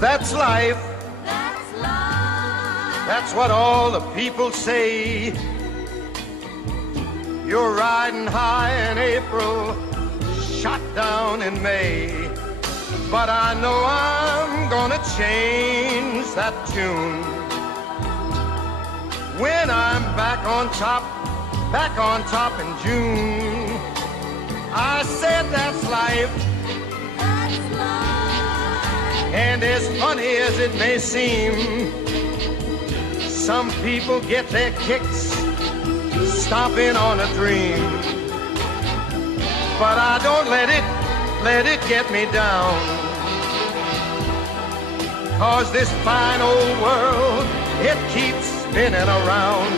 That's life. That's life. That's what all the people say. You're riding high in April, shot down in May. But I know I'm gonna change that tune when I'm back on top in June. I said that's life. That's life. And as funny as it may seem, some people get their kicks stomping on a dream. But I don't let it get me down. 'Cause this fine old world, it keeps spinning around.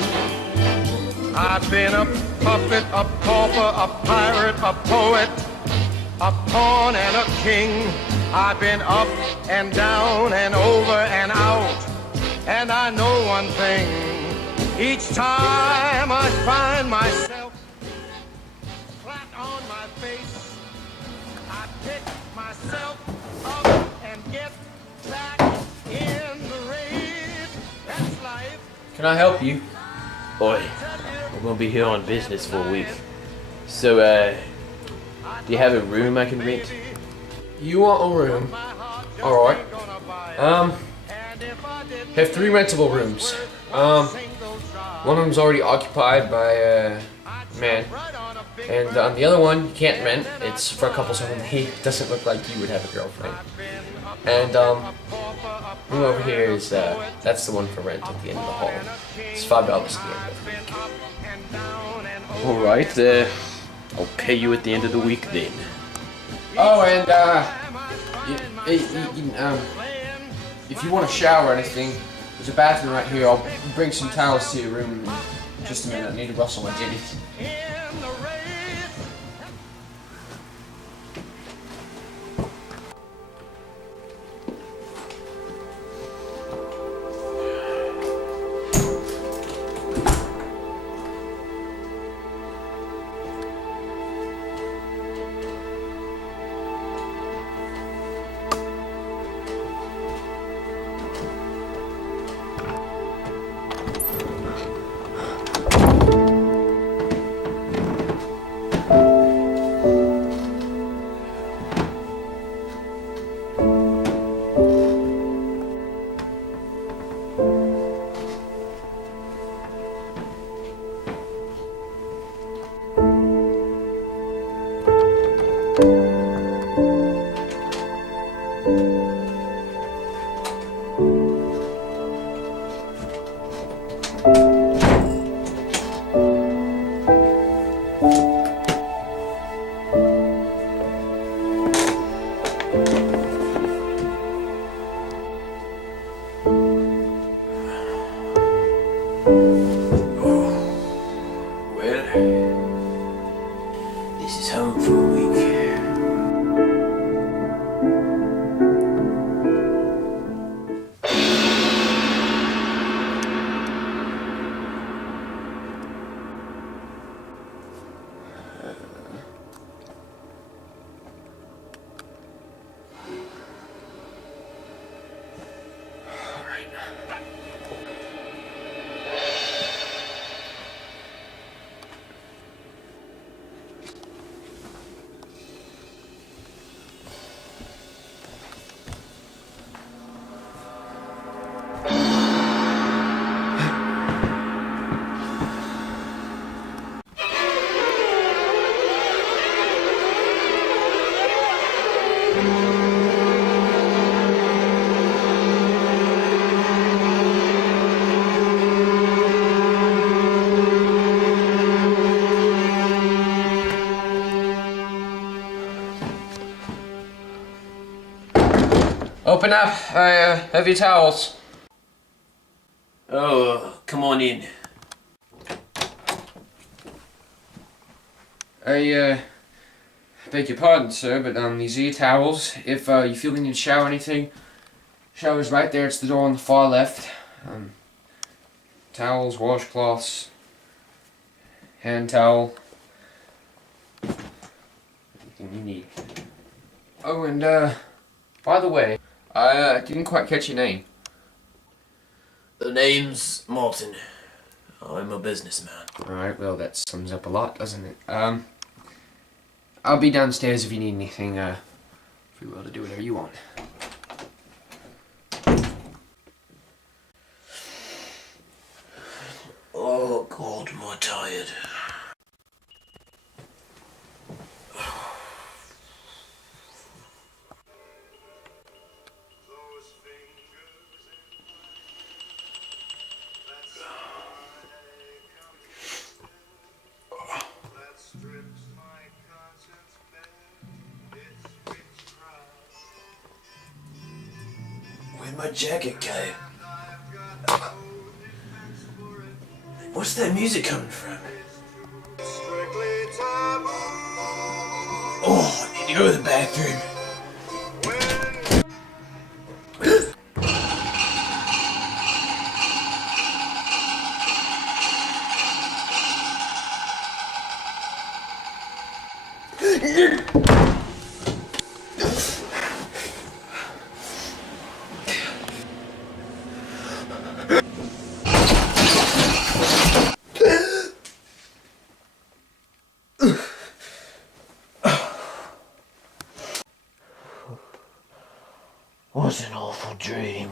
I've been a puppet, a pauper, a pirate, a poet, a pawn and a king. I've been up and down and over and out. And I know one thing, each time I find myself flat on my face, I pick myself up and get back in the race. That's life. Can I help you? Oi, we're gonna be here on business for a week. So, do you have a room I can rent? You want a room? Alright. Have 3 rentable rooms. One of them's already occupied by a man. And the other one you can't rent. It's for couples only. It doesn't look like you would have a girlfriend. And room over here is that's the one for rent at the end of the hall. It's $5 at the end of the week. Alright, I'll pay you at the end of the week then. Oh, and if you want to shower or anything, there's a bathroom right here. I'll bring some towels to your room in just a minute. I need to rustle my jitties. This is home for a week. Open up. I have your towels. Oh, come on in. I beg your pardon, sir, but these are your towels. If you feel you need to shower or anything, shower's right there. It's the door on the far left. Towels, washcloths, hand towel, anything you need. Oh, and by the way, I didn't quite catch your name. The name's Martin. I'm a businessman. Alright, well that sums up a lot, doesn't it? I'll be downstairs if you need anything, free will to do whatever you want. Oh God, am I tired. Where'd my jacket go? What's that music coming from? Oh, I need to go to the bathroom. What an awful dream.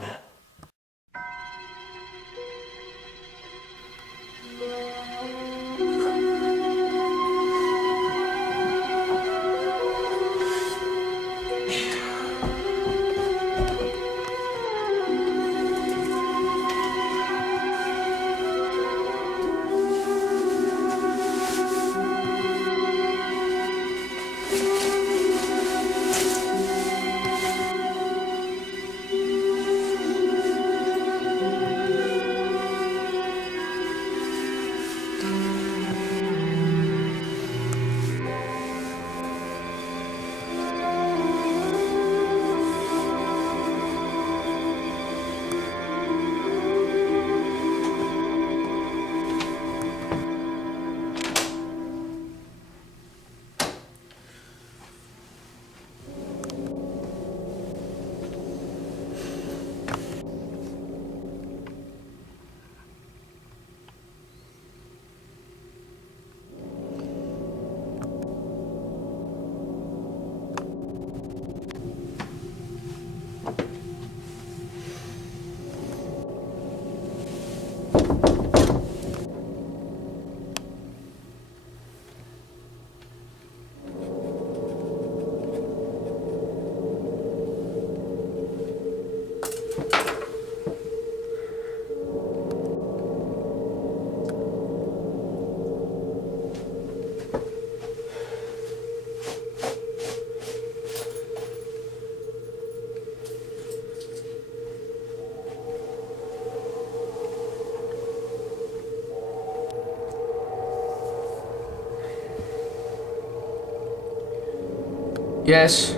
Yes?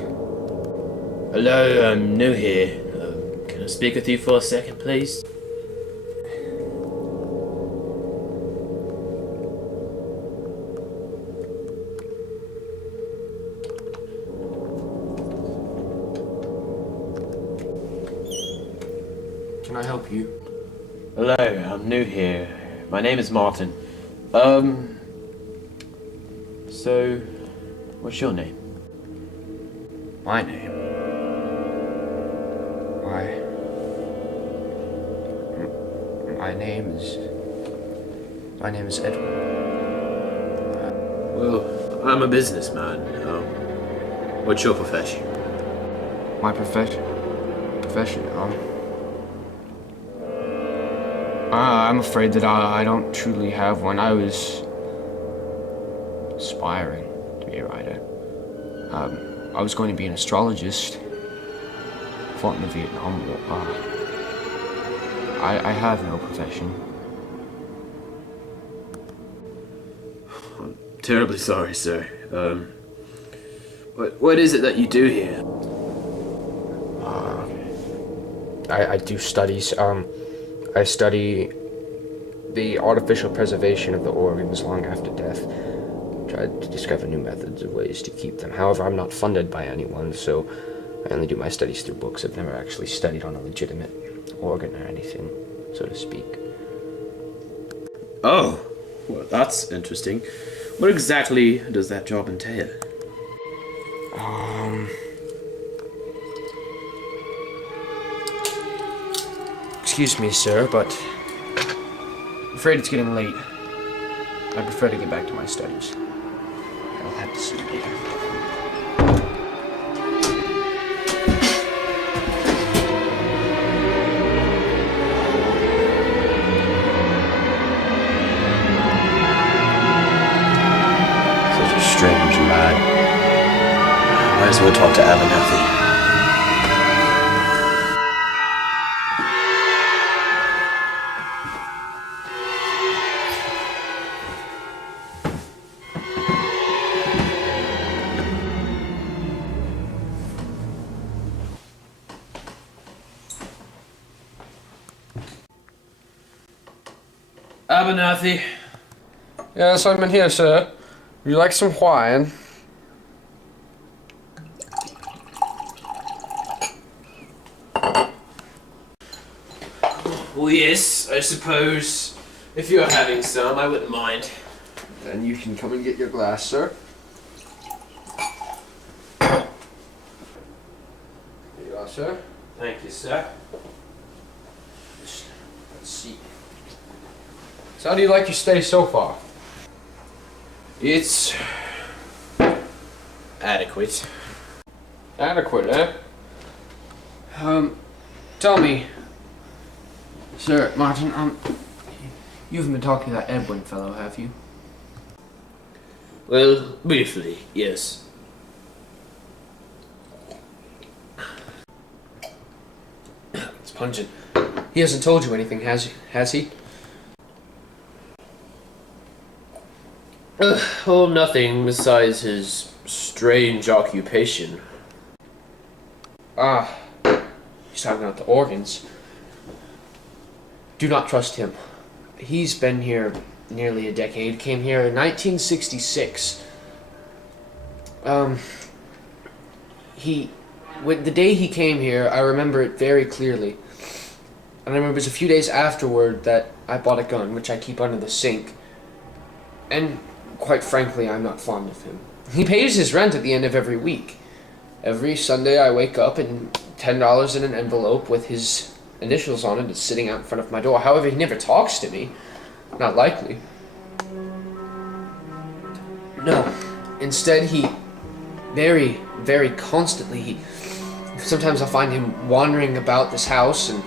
Hello, I'm new here. Can I speak with you for a second, please? Can I help you? Hello, I'm new here. My name is Martin. So, what's your name? My name? Why... My name is Edwin. Well, I'm a businessman. What's your profession? My profession? I'm afraid that I don't truly have one. I was aspiring to be a writer. I was going to be an astrologist. Fought in the Vietnam War. I have no profession. I'm terribly sorry, sir. What is it that you do here? I do studies. I study the artificial preservation of the organs long after death. Tried to discover new methods of ways to keep them. However, I'm not funded by anyone, so I only do my studies through books. I've never actually studied on a legitimate organ or anything, so to speak. Oh, well, that's interesting. What exactly does that job entail? Excuse me, sir, but I'm afraid it's getting late. I prefer to get back to my studies. I'll have to see you later. Such a strange lad. Might as well talk to Abernathy. Abernathy. Yes, I'm in here, sir. Would you like some wine? Well, yes, I suppose. If you're having some, I wouldn't mind. Then you can come and get your glass, sir. Here you are, sir. Thank you, sir. Let's see. So how do you like your stay so far? It's adequate. Adequate, eh? Tell me, Sir Martin, you haven't been talking to that Edwin fellow, have you? Well, briefly, yes. It's pungent. He hasn't told you anything, has he? Oh, nothing besides his strange occupation. Ah, he's talking about the organs. Do not trust him. He's been here nearly a decade. Came here in 1966. The day he came here, I remember it very clearly. And I remember it was a few days afterward that I bought a gun, which I keep under the sink. And quite frankly, I'm not fond of him. He pays his rent at the end of every week. Every Sunday I wake up and $10 in an envelope with his initials on it is sitting out in front of my door. However, he never talks to me. Not likely. No. Instead, he very, very constantly, sometimes I'll find him wandering about this house and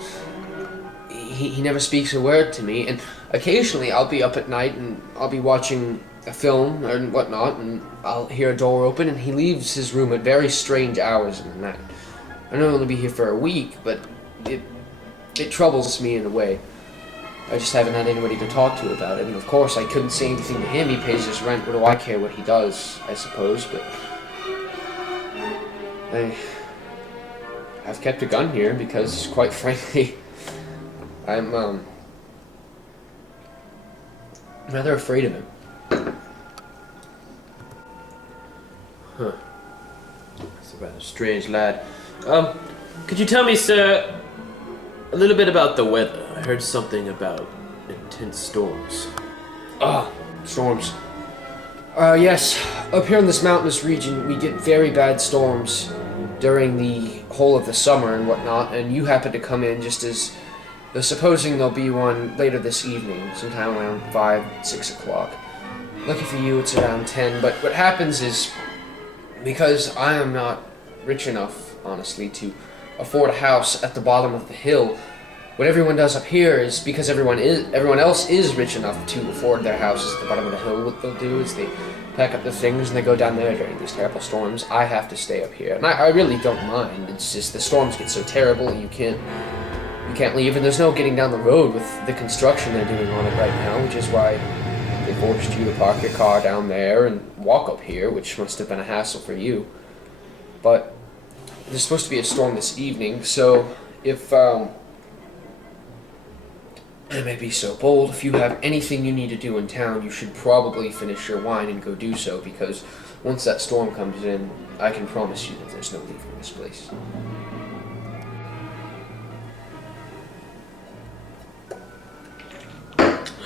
he never speaks a word to me. And occasionally I'll be up at night and I'll be watching a film and whatnot, and I'll hear a door open, and he leaves his room at very strange hours in the night. I know he'll only be here for a week, but it troubles me in a way. I just haven't had anybody to talk to about it, and of course I couldn't say anything to him. He pays his rent. What do I care what he does, I suppose, but I've kept a gun here because, quite frankly, I'm rather afraid of him. Huh. That's a rather strange lad. Could you tell me, sir, a little bit about the weather? I heard something about intense storms. Storms. Yes. Up here in this mountainous region, we get very bad storms during the whole of the summer and whatnot, and you happen to come in just as, supposing there'll be one later this evening, sometime around 5, 6 o'clock. Lucky for you, it's around 10, but what happens is, because I am not rich enough, honestly, to afford a house at the bottom of the hill, what everyone does up here is, because everyone else is rich enough to afford their houses at the bottom of the hill, what they'll do is they pack up their things and they go down there during these terrible storms. I have to stay up here, and I really don't mind. It's just the storms get so terrible and you can't leave, and there's no getting down the road with the construction they're doing on it right now, which is why they forced you to park your car down there and walk up here, which must have been a hassle for you. But there's supposed to be a storm this evening, so if I may be so bold, if you have anything you need to do in town, you should probably finish your wine and go do so, because once that storm comes in, I can promise you that there's no leaving this place.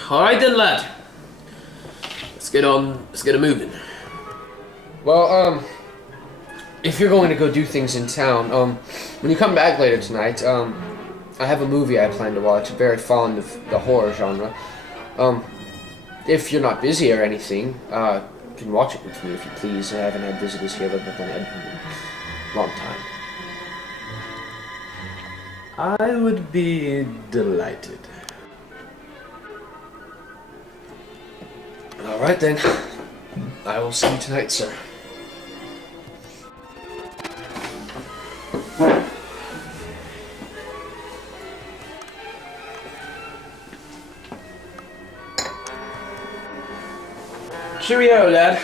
Alright then, lad. Let's get it moving. Well, if you're going to go do things in town, when you come back later tonight, I have a movie I plan to watch. I'm very fond of the horror genre. If you're not busy or anything, you can watch it with me if you please. I haven't had visitors here other than Edwin in a long time. I would be delighted. Alright then. I will see you tonight, sir. Cheerio, lad.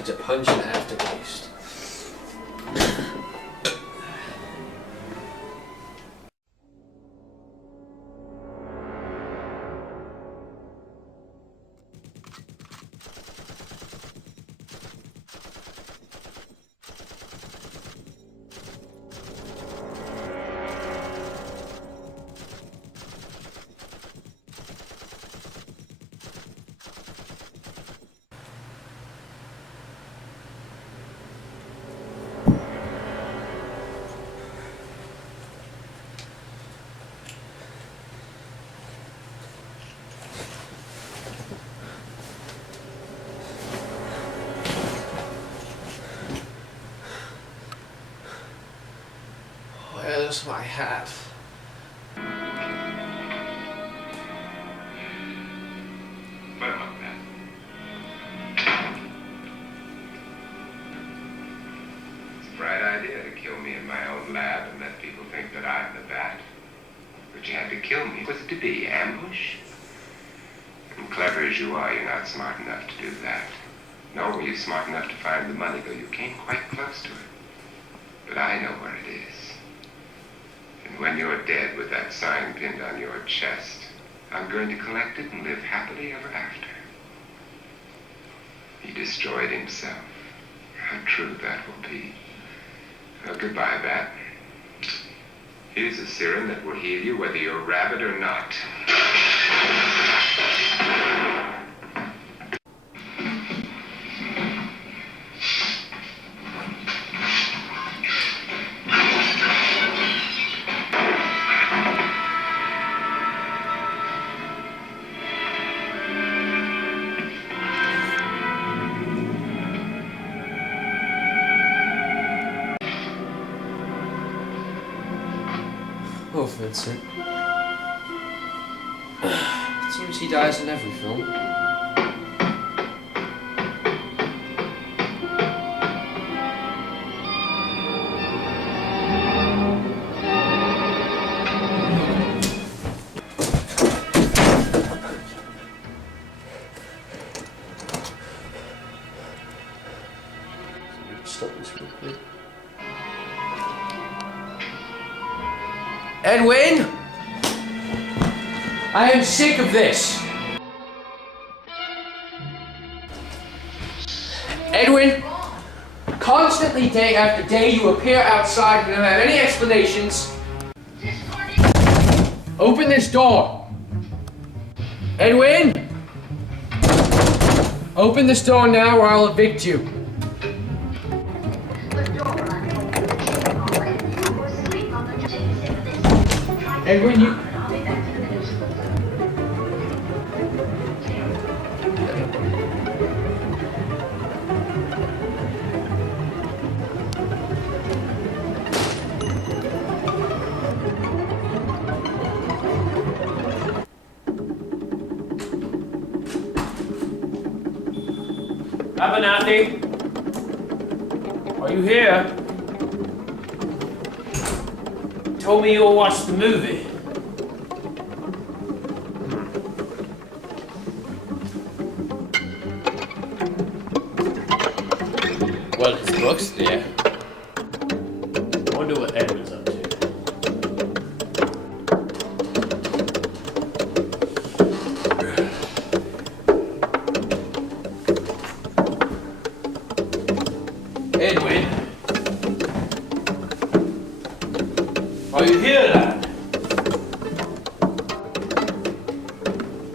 Such a pungent aftertaste. Where's my hat? Well, then. It's a bright idea to kill me in my own lab and let people think that I'm the bat. But you had to kill me. Was it to be ambush? And clever as you are, you're not smart enough to do that. Nor were you smart enough to find the money, though you came quite close to it. But I know where it is. And when you're dead with that sign pinned on your chest, I'm going to collect it and live happily ever after. He destroyed himself. How true that will be. Well, goodbye, Bat. Here's a serum that will heal you whether you're rabid or not. Oh, Vincent. It seems he dies in every film. Stop this real quick. Edwin! I am sick of this! Edwin! Constantly, day after day, you appear outside and don't have any explanations. Open this door! Edwin! Open this door now or I'll evict you. Edwin, you... Abernathy? Are you here? You told me you'll watch the movie. Well, his books, yeah. I wonder what Edwin's up to. Edwin, Are you here, lad?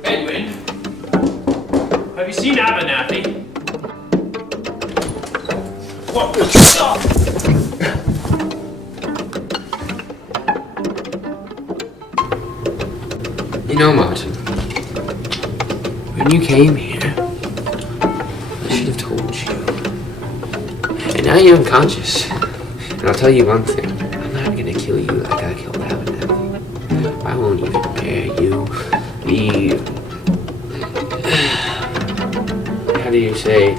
Edwin, Have you seen Abernathy? What the you know, Martin, when you came here, I should have told you. And now you're unconscious. And I'll tell you one thing. I'm not gonna kill you like I killed Abernathy. I won't even bear you the... How do you say?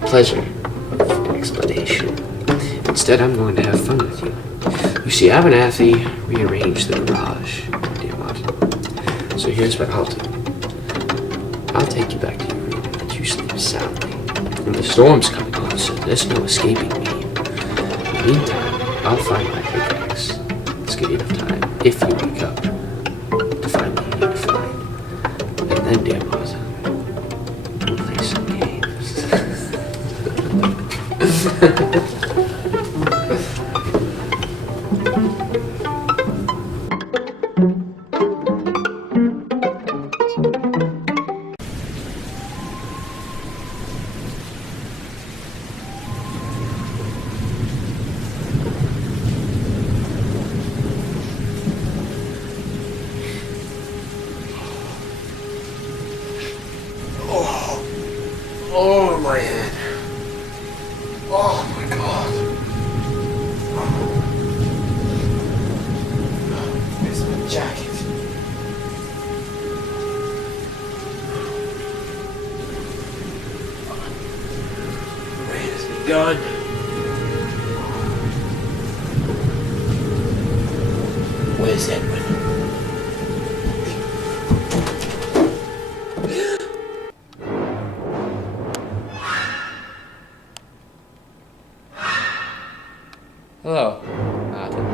Pleasure of an explanation. Instead, I'm going to have fun with you. You see, Abernathy rearranged the garage, dear Martin. So here's what I'll do. I'll take you back to your room and let you sleep soundly. When the storm's coming on, so there's no escaping me. In the meantime, I'll find my pickaxe. Let's give you enough time, if you wake up, to find what you need to find. And then, dear Martin, we'll play some games. Oh, my head. Oh, my God. Where's my jacket? The rain has begun. Where's Edwin? Hello, Martin.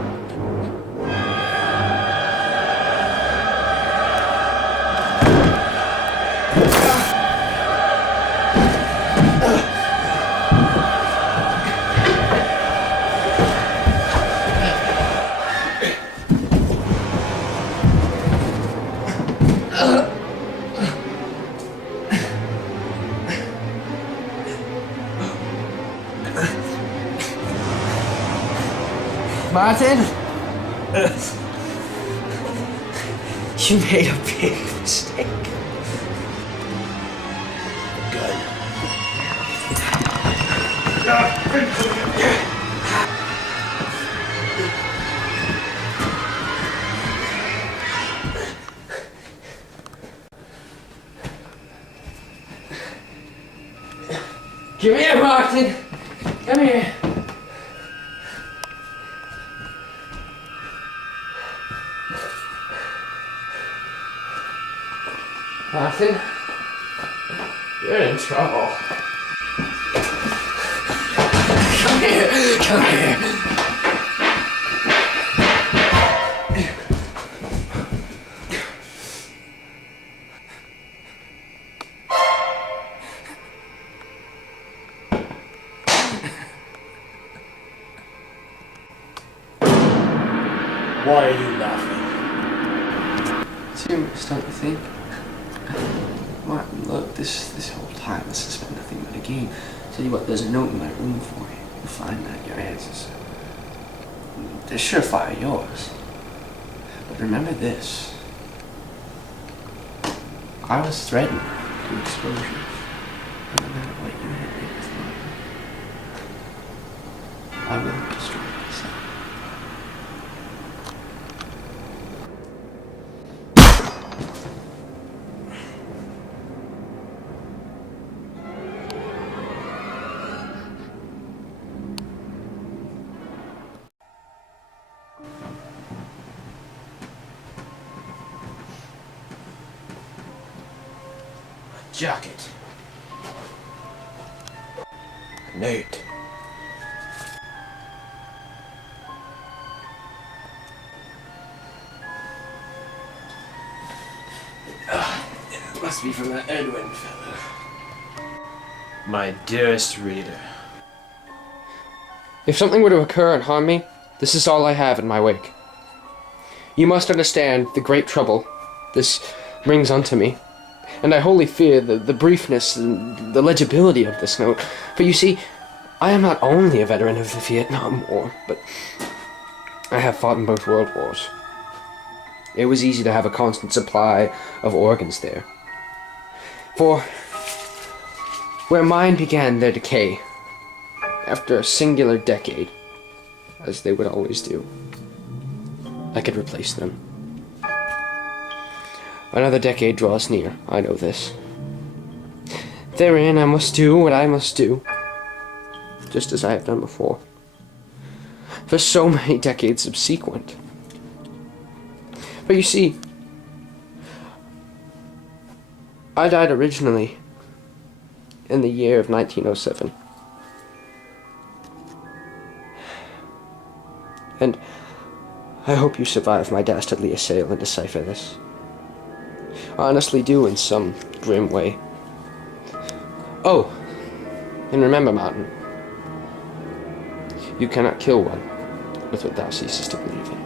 Martin? You made a big mistake. Good. Come here, Martin. Come here. Martin, you're in trouble. Come here, come here. Why are you laughing? It's humorous, don't you think? Martin, look, this whole time this has been nothing but a game. Tell you what, there's a note in my room for you. You'll find that your answers. They're surefire yours. But remember this. I was threatened to exposure. And no matter what you hit me with, I will destroy myself. jacket. Nate. It must be from that Edwin fellow. My dearest reader. If something were to occur and harm me, this is all I have in my wake. You must understand the great trouble this brings unto me, and I wholly fear the briefness and the legibility of this note. For you see, I am not only a veteran of the Vietnam War, but I have fought in both world wars. It was easy to have a constant supply of organs there. For where mine began their decay, after a singular decade, as they would always do, I could replace them. Another decade draws near, I know this. Therein I must do what I must do, just as I have done before, for so many decades subsequent. But you see, I died originally in the year of 1907. And I hope you survive my dastardly assail and decipher this. I honestly do in some grim way. Oh, and remember, Martin, you cannot kill one with what thou ceasest to believe in.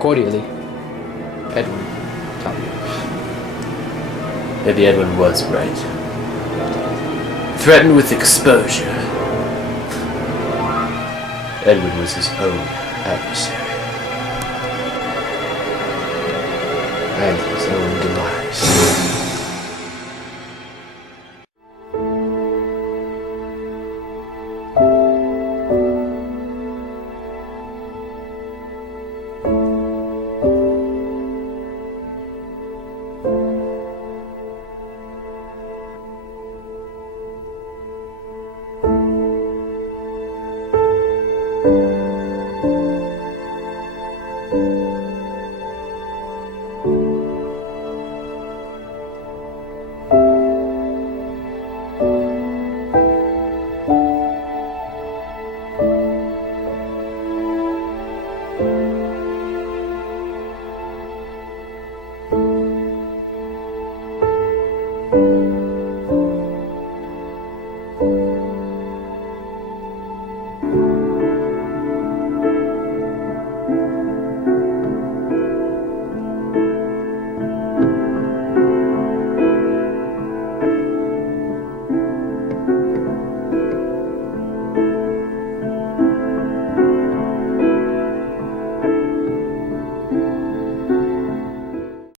Cordially, Edwin W. Maybe Edwin was right. Threatened with exposure. Edwin was his own adversary. And his own demise.